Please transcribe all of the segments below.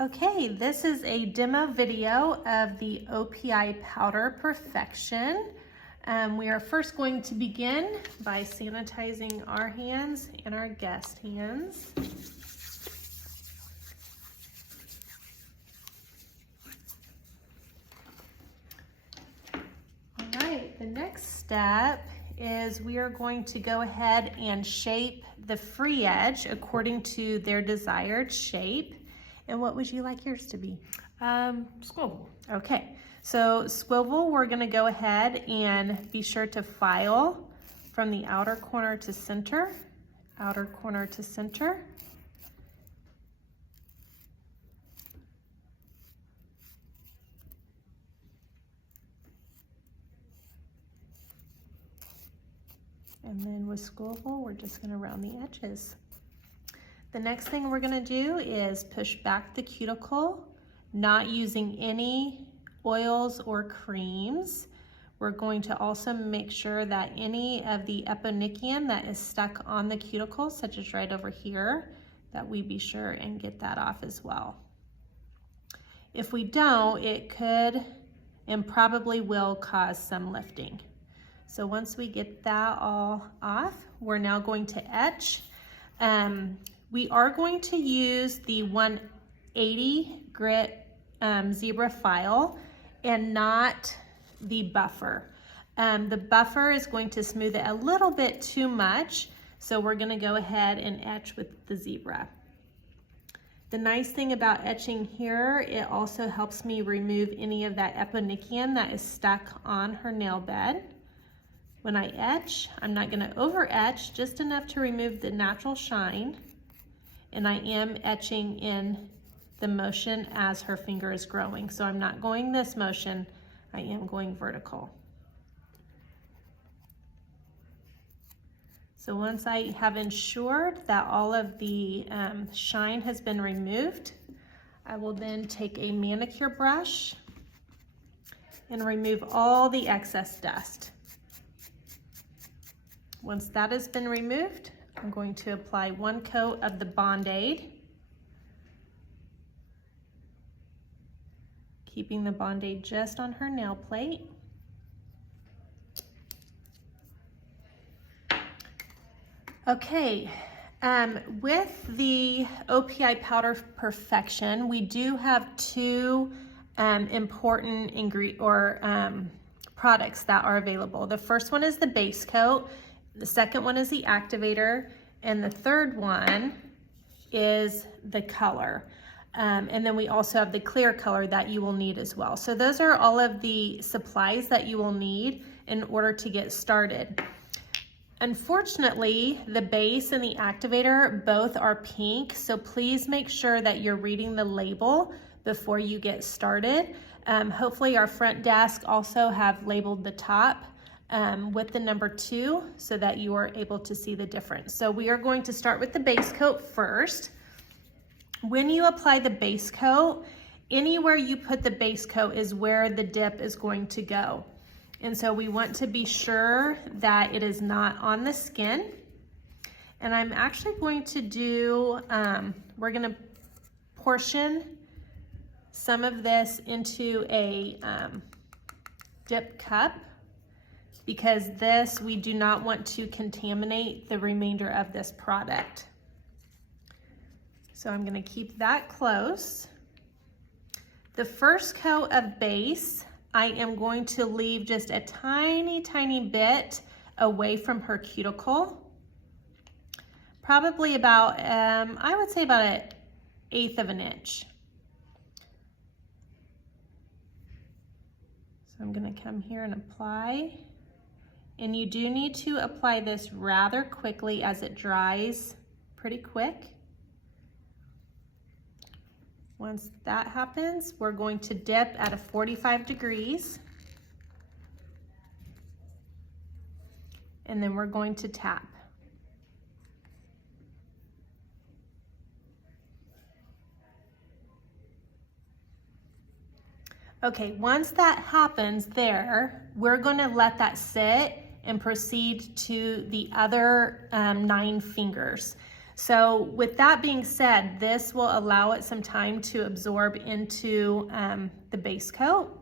Okay, this is a demo video of the OPI Powder Perfection. We are first going to begin by sanitizing our hands and our guest hands. All right, the next step is we are going to go ahead and shape the free edge according to their desired shape. And what would you like yours to be? Swivel. Okay, so swivel, we're gonna go ahead and be sure to file from the outer corner to center, outer corner to center. And then with swivel, we're just gonna round the edges. The next thing we're gonna do is push back the cuticle, not using any oils or creams. We're going to also make sure that any of the eponychium that is stuck on the cuticle, such as right over here, that we be sure and get that off as well. If we don't, it could and probably will cause some lifting. So once we get that all off, we're now going to etch. We are going to use the 180 grit zebra file and not the buffer. The buffer is going to smooth it a little bit too much, so we're gonna go ahead and etch with the zebra. The nice thing about etching here, it also helps me remove any of that eponychium that is stuck on her nail bed. When I etch, I'm not gonna over etch, just enough to remove the natural shine. And I am etching in the motion as her finger is growing. So I'm not going this motion, I am going vertical. So once I have ensured that all of the shine has been removed, I will then take a manicure brush and remove all the excess dust. Once that has been removed, I'm going to apply one coat of the Band-Aid, keeping the Band-Aid just on her nail plate. Okay, with the OPI Powder Perfection, we do have two important products that are available. The first one is the base coat. The second one is the activator, and the third one is the color. And then we also have the clear color that you will need as well. So those are all of the supplies that you will need in order to get started. Unfortunately, the base and the activator both are pink, so please make sure that you're reading the label before you get started. Hopefully our front desk also have labeled the top with the number 2 so that you are able to see the difference. So we are going to start with the base coat first. When you apply the base coat, anywhere you put the base coat is where the dip is going to go. And so we want to be sure that it is not on the skin. And I'm actually going to do, we're gonna portion some of this into a dip cup, because this, we do not want to contaminate the remainder of this product. So I'm gonna keep that close. The first coat of base, I am going to leave just a tiny, tiny bit away from her cuticle. Probably about, I would say about 1/8 of an inch. So I'm gonna come here and apply. And you do need to apply this rather quickly as it dries pretty quick. Once that happens, we're going to dip at a 45 degrees. And then we're going to tap. Okay, once that happens there, we're gonna let that sit and proceed to the other 9 fingers. So with that being said, this will allow it some time to absorb into the base coat.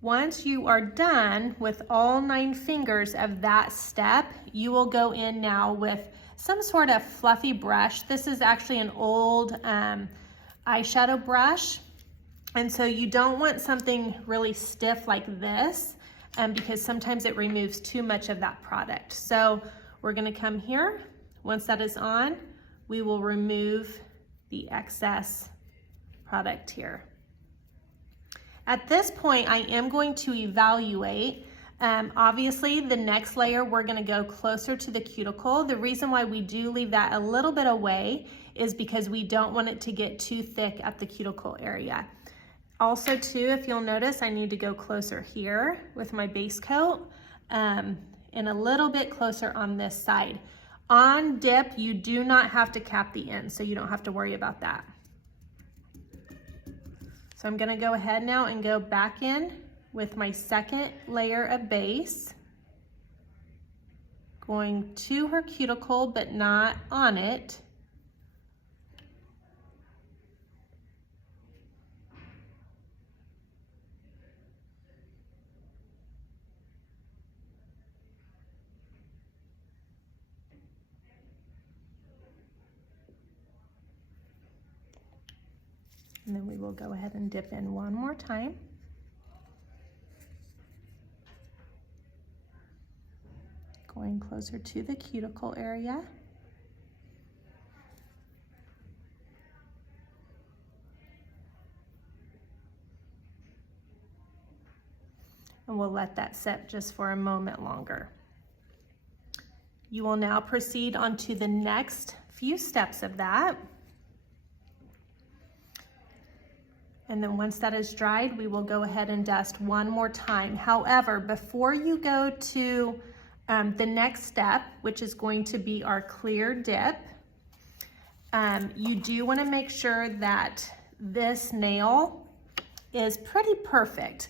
Once you are done with all 9 fingers of that step, you will go in now with some sort of fluffy brush. This is actually an old eyeshadow brush. And so you don't want something really stiff like this because sometimes it removes too much of that product. So we're gonna come here. Once that is on, we will remove the excess product here. At this point, I am going to evaluate. Obviously, the next layer, we're gonna go closer to the cuticle. The reason why we do leave that a little bit away is because we don't want it to get too thick at the cuticle area. Also too, if you'll notice, I need to go closer here with my base coat and a little bit closer on this side. On dip, you do not have to cap the end, so you don't have to worry about that. So I'm gonna go ahead now and go back in with my second layer of base, going to her cuticle, but not on it. And then we will go ahead and dip in one more time. Going closer to the cuticle area. And we'll let that set just for a moment longer. You will now proceed on to the next few steps of that. And then once that is dried, we will go ahead and dust one more time. However, before you go to the next step, which is going to be our clear dip, you do want to make sure that this nail is pretty perfect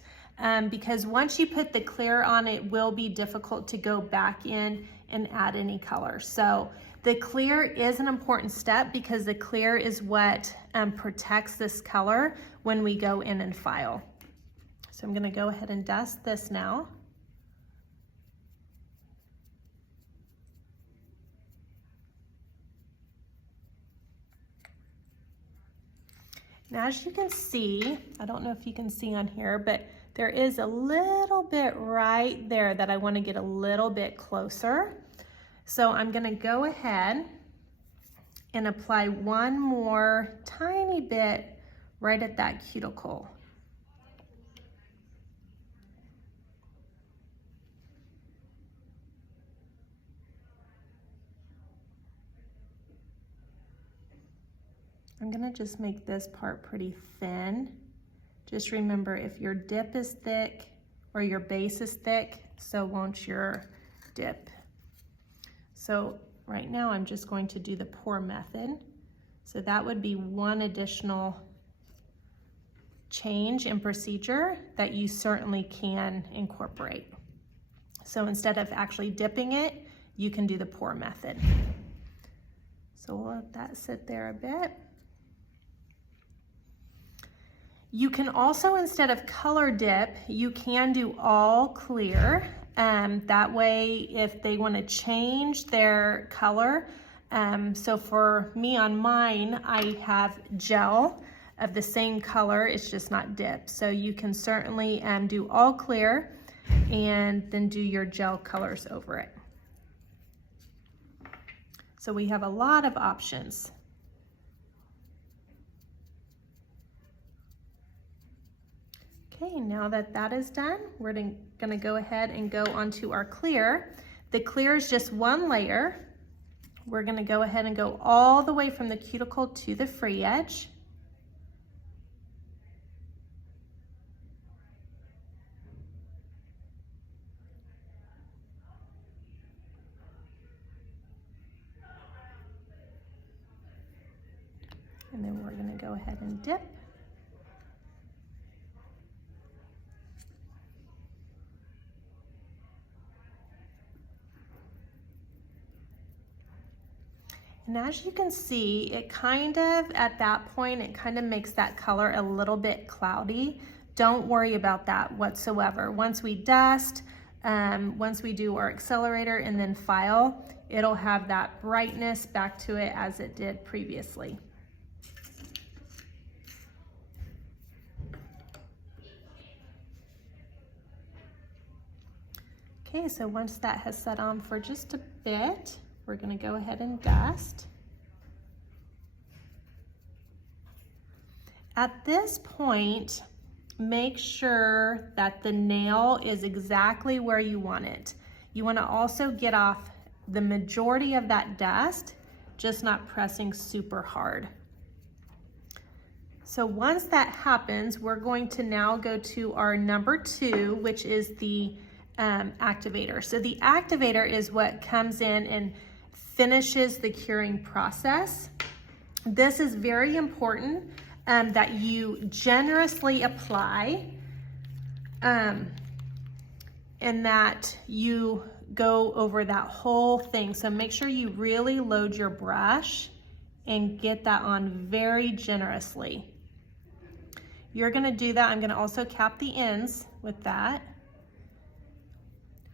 because once you put the clear on, it will be difficult to go back in and add any color. So the clear is an important step because the clear is what protects this color when we go in and file. So I'm gonna go ahead and dust this now. Now, as you can see, I don't know if you can see on here, but there is a little bit right there that I want to get a little bit closer. So I'm going to go ahead and apply one more tiny bit right at that cuticle. I'm gonna just make this part pretty thin. Just remember, if your dip is thick or your base is thick, so won't your dip. So right now I'm just going to do the pour method. So that would be one additional change in procedure that you certainly can incorporate. So instead of actually dipping it, you can do the pour method. So we'll let that sit there a bit. You can also, instead of color dip, you can do all clear. That way, if they want to change their color, so for me on mine, I have gel of the same color, it's just not dip. So you can certainly do all clear and then do your gel colors over it. So we have a lot of options. Okay, now that that is done, we're gonna go ahead and go onto our clear. The clear is just one layer. We're gonna go ahead and go all the way from the cuticle to the free edge. And then we're gonna go ahead and dip. And as you can see, it kind of, at that point, it kind of makes that color a little bit cloudy. Don't worry about that whatsoever. Once we dust, once we do our accelerator and then file, it'll have that brightness back to it as it did previously. Okay, so once that has set on for just a bit, we're going to go ahead and dust. At this point, make sure that the nail is exactly where you want it. You want to also get off the majority of that dust, just not pressing super hard. So once that happens, we're going to now go to our number 2, which is the activator. So the activator is what comes in and finishes the curing process. This is very important that you generously apply and that you go over that whole thing. So make sure you really load your brush and get that on very generously. You're gonna do that. I'm gonna also cap the ends with that.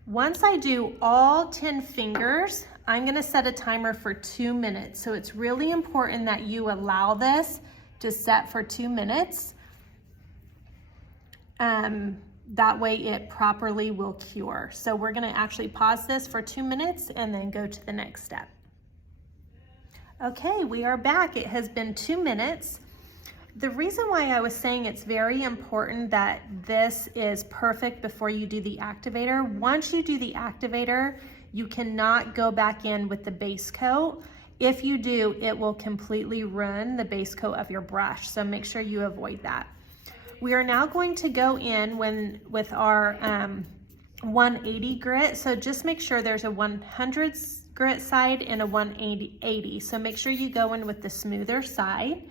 Once I do all 10 fingers, I'm gonna set a timer for 2 minutes. So it's really important that you allow this to set for 2 minutes. That way it properly will cure. So we're gonna actually pause this for 2 minutes and then go to the next step. Okay, we are back. It has been 2 minutes. The reason why I was saying it's very important that this is perfect before you do the activator, once you do the activator, you cannot go back in with the base coat. If you do, it will completely ruin the base coat of your brush, so make sure you avoid that. We are now going to go in with our 180 grit, so just make sure there's a 100 grit side and a 180. So make sure you go in with the smoother side.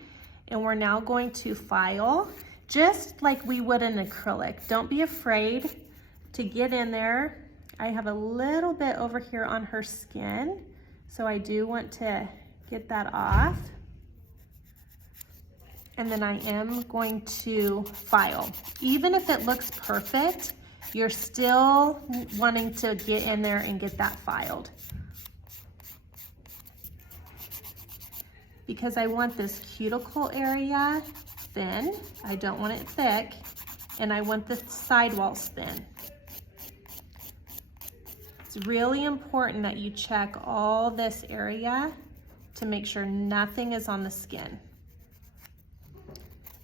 And we're now going to file just like we would an acrylic. Don't be afraid to get in there. I have a little bit over here on her skin, so I do want to get that off. And then I am going to file. Even if it looks perfect, you're still wanting to get in there and get that filed. Because I want this cuticle area thin, I don't want it thick, and I want the sidewalls thin. It's really important that you check all this area to make sure nothing is on the skin.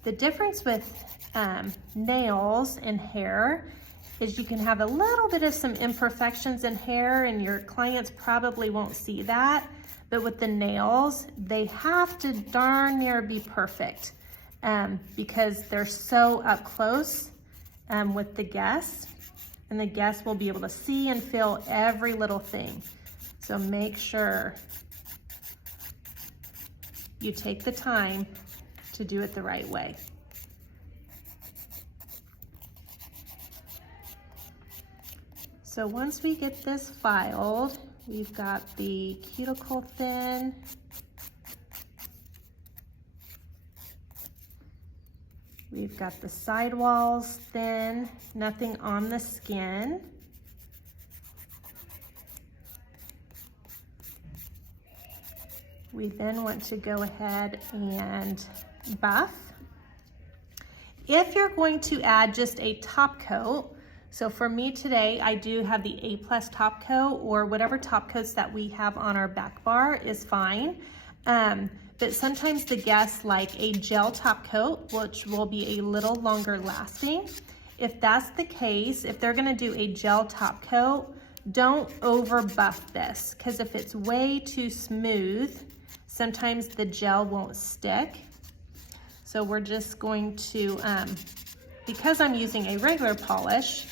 The difference with nails and hair is you can have a little bit of some imperfections in hair and your clients probably won't see that. But with the nails, they have to darn near be perfect because they're so up close with the guests, and the guests will be able to see and feel every little thing. So make sure you take the time to do it the right way. So once we get this filed, we've got the cuticle thin. We've got the sidewalls thin, nothing on the skin. We then want to go ahead and buff. If you're going to add just a top coat, so for me today, I do have the A+ top coat, or whatever top coats that we have on our back bar is fine. But sometimes the guests like a gel top coat, which will be a little longer lasting. If that's the case, if they're gonna do a gel top coat, don't over buff this, because if it's way too smooth, sometimes the gel won't stick. So we're just going to, because I'm using a regular polish,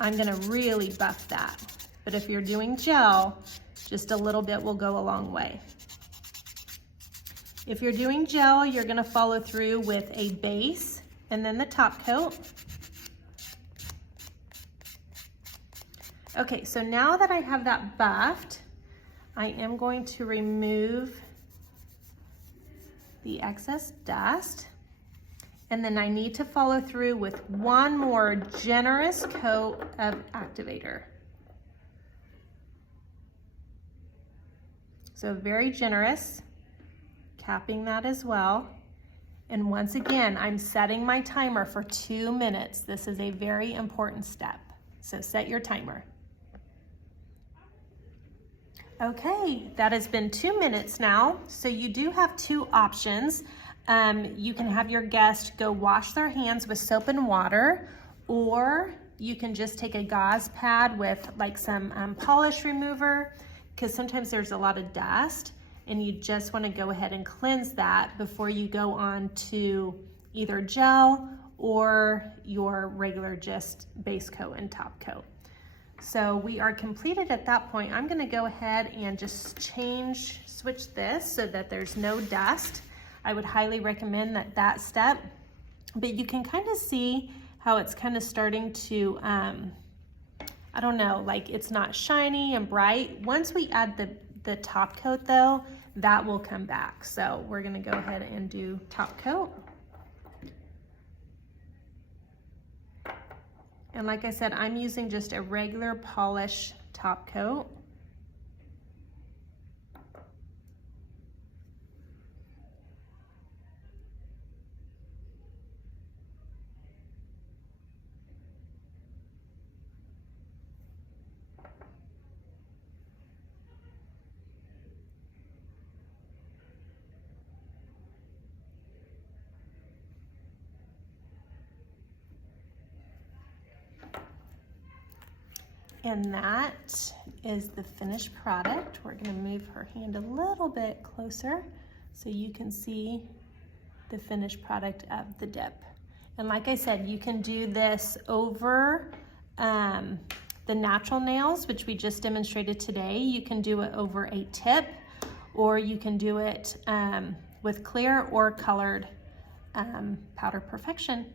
I'm gonna really buff that. But if you're doing gel, just a little bit will go a long way. If you're doing gel, you're gonna follow through with a base and then the top coat. Okay, so now that I have that buffed, I am going to remove the excess dust, and then I need to follow through with one more generous coat of activator. So very generous, capping that as well. And once again, I'm setting my timer for 2 minutes. This is a very important step. So set your timer. Okay, that has been 2 minutes now. So you do have two options. You can have your guest go wash their hands with soap and water, or you can just take a gauze pad with like some polish remover, because sometimes there's a lot of dust and you just want to go ahead and cleanse that before you go on to either gel or your regular just base coat and top coat. So we are completed at that point. I'm going to go ahead and just switch this so that there's no dust. I would highly recommend that step, but you can kind of see how it's kind of starting to, I don't know, like it's not shiny and bright. Once we add the top coat though, that will come back. So we're going to go ahead and do top coat. And like I said, I'm using just a regular polish top coat. And that is the finished product. We're gonna move her hand a little bit closer so you can see the finished product of the dip. And like I said, you can do this over the natural nails, which we just demonstrated today. You can do it over a tip, or you can do it with clear or colored Powder Perfection.